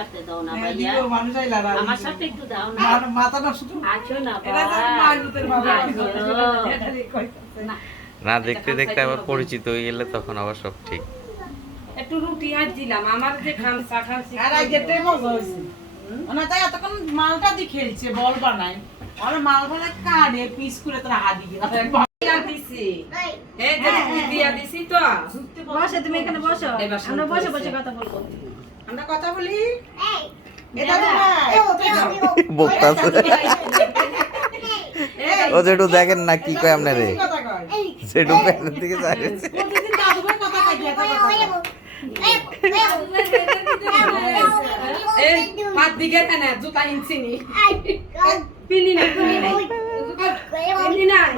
সাথে দাও না হ্যাঁ, ভাইয়া। দিগো মানুষ আইলা না আমার সাথে একটু দাও না। মাথা না শুধু আছো না এটা তো ভাই। মাইনুতের বাবা। আছো। না। না দেখতে দেখতে আবার পরিচিত হয়ে গেলে তখন আবার সব ঠিক। একটু রুটি আজ দিলাম। আমার যে খামসা খামসি আর ওনা তাই এতক্ষণ মালটা দি খেলছে বল বানাই আর মাল বানাই কানে পিস করে তোরা গেল দিয়া দিছি। এই যে দিয়া দিছি তো। বসো তুমি এখানে বসো। আমরা বসে বসে কথা বলব। আমরা কথা বলি? ও যেটু দেখেন না কি কয় আপনারে। প্যানের দিকে পাঁচ দিকে কেন জুতা ইনছি নি। পিনি না পিনি নাই পিনি নাই।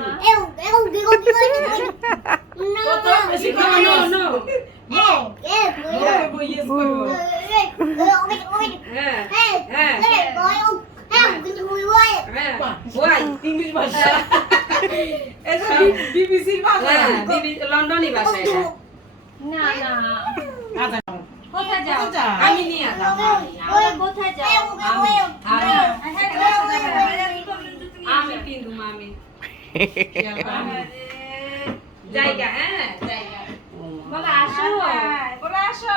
কত বেশি no no no. No no yes করো হ্যাঁ হ্যাঁ হ্যাঁ ওয়াই ইংলিশ ভাষা এটা বিবিসির ভাষা হ্যাঁ বিবি লন্ডনি ভাষা এটা না না আচ্ছা কোথায় যাও যা আমি নিয়ে আলাম আমরা কোথায় যাও আমি পিন্দু মামি জায়গা হ্যাঁ জায়গা বলো আসো বলো আসো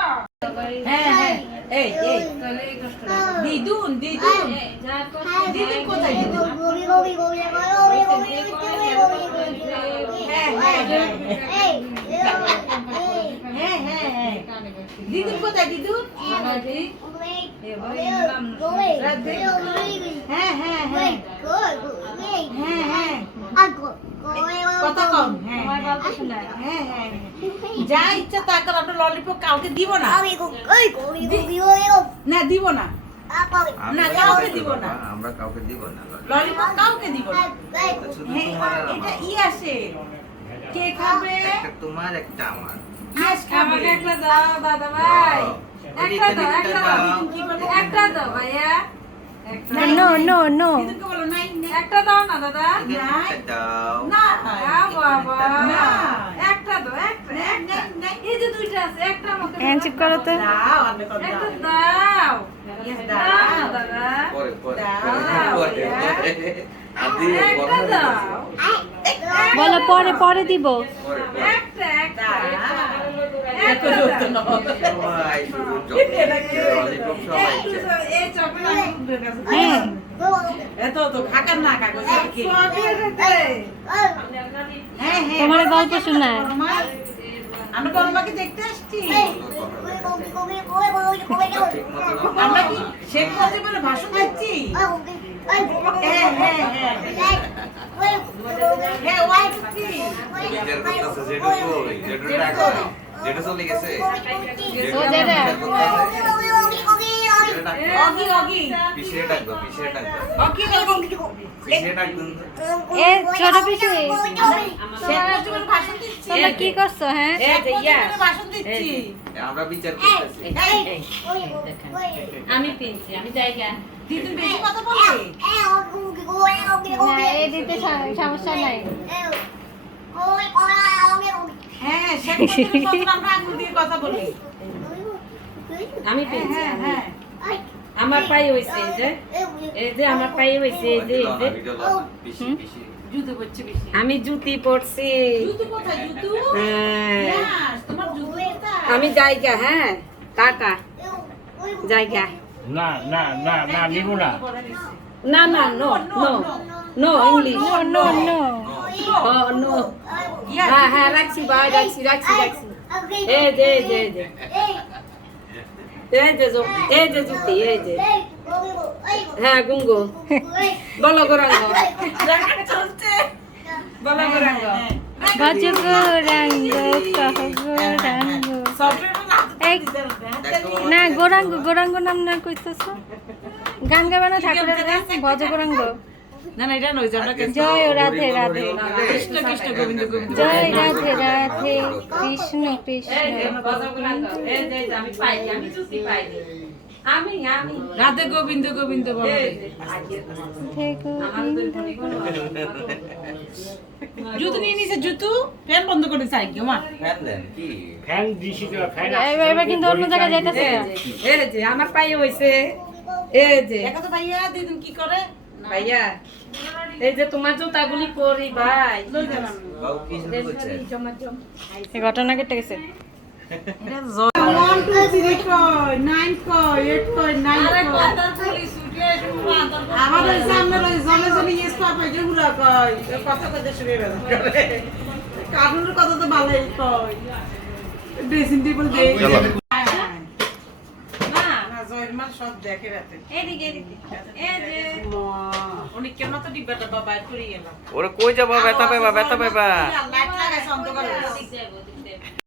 হ্যাঁ হ্যাঁ এই এই তাহলে এই কষ্ট দিদুন দিদুন দিদুন কোথায় দিদুন হ্যাঁ হ্যাঁ হ্যাঁ হ্যাঁ হ্যাঁ দিদুন কোথায় দিদুন হ্যাঁ হ্যাঁ হ্যাঁ হ্যাঁ হ্যাঁ কথা কম হ্যাঁ তোমার গল্প শোনায় হ্যাঁ হ্যাঁ যা ইচ্ছা তা কর আমরা ললিপপ কাউকে দিব না না দিব না। না কাউকে দিব না। আমরা কাউকে দিব না ললিপপ কাউকে দিব না। শুধু হ্যাঁ, তোমার আর এটা আমার। ই আসে। কে খাবে? একটা তোমার একটা আমার। ইয়েস খাবে? আমাকে একটা দাও দাদা ভাই। একটা দাও দিদুনকে একটা দাও। দাও। কি বলে? একটা দাও ভাইয়া। একটা নাই, নো। No no. একটা দাও না দাদা। দাও না বাবা একটা দাও একটা নাই, একটা। নাই, নাই। এই যে দুইটা আছে একটা আমাকে দাও। হ্যান্ডশেক করো তো। দাও। একটা দাও। দাদা। পরে পরে পরে। বলো পরে পরে দিব। একটা একটা। তোমার গল্প শোনায় আমরা বড়মাকে দেখতে আসছি শেখ মুজিবের ভাষণ দিচ্ছি হ্যাঁ হ্যাঁ হ্যাঁ হ্যাঁ যেটু চলে গেছে। ও। অগি অগি। ডাকবো ডাকবো অগি এ ছোট তোমরা কি করছ হ্যাঁ? এই যে মুজিবের ভাষণ দিচ্ছি আমরা বিচার করতেছি। আমি পিনছি আমি জায়গা। দিদুন বেশি কথা বলে দিতে সমস্যা নাই। হ্যাঁ আমরা আঙুল দিয়ে কথা বলি। আমি হ্যাঁ হ্যাঁ হ্যাঁ। আমার পায়ে হইছে এই যে। এই যে আমার পায়ে হইছে এই যে আমি জুতি পরছি। জুতো কোথায় জুতো? হ্যাঁ। ইয়াস, তোমার জুতো কোথায় আমি জায়গা হ্যাঁ। টাটা জায়গা না না না না নিব না। না না no no no English no no no no হ্যাঁ হ্যাঁ রাখছি ভাই রাখছি রাখছি রাখছি এই যে এই যে এই যে এই যে জুতি এই যে হ্যাঁ গুঙ্গো বলো গোরাঙ্গ চলছে বলো গোরাঙ্গ গজ গোরাঙ্গ কহ গোরাঙ্গ। না গোরাঙ্গ গোরাঙ্গ নাম না কইতেছ গান গাবে না ঠাকুরের গান না না এটা নয় জয় রাধে রাধে। কৃষ্ণ কৃষ্ণ গোবিন্দ গোবিন্দ। জয় রাধে রাধে কৃষ্ণ কৃষ্ণ। আমি পাই আমি জুতি পাই আমি আমি। রাধে গোবিন্দ গোবিন্দ বল। জুতো নিয়ে নিছে জুতো? ফ্যান বন্ধ করে চাই কি মা ফ্যান দেন কি? ফ্যান দিছি তো ফ্যান এবার এবার কিন্তু অন্য জায়গায় যাইতেছে এই যে আমার পায়ে হইছে। এই যে। দেখো তো ভাইয়া দিদিন কি করে? ভাইয়া এই যে তোমার জুতাগুলি পরি ভাই। এই ঘটনা কেটে গেছে। সামনে জলে জলে যেগুলো কথা শুনে কার্টুনের কথা তো ভালোই কই ড্রেসিং টেবিল দে ওরে কই যাব ব্যথা পাইবা ব্যথা পাইবা।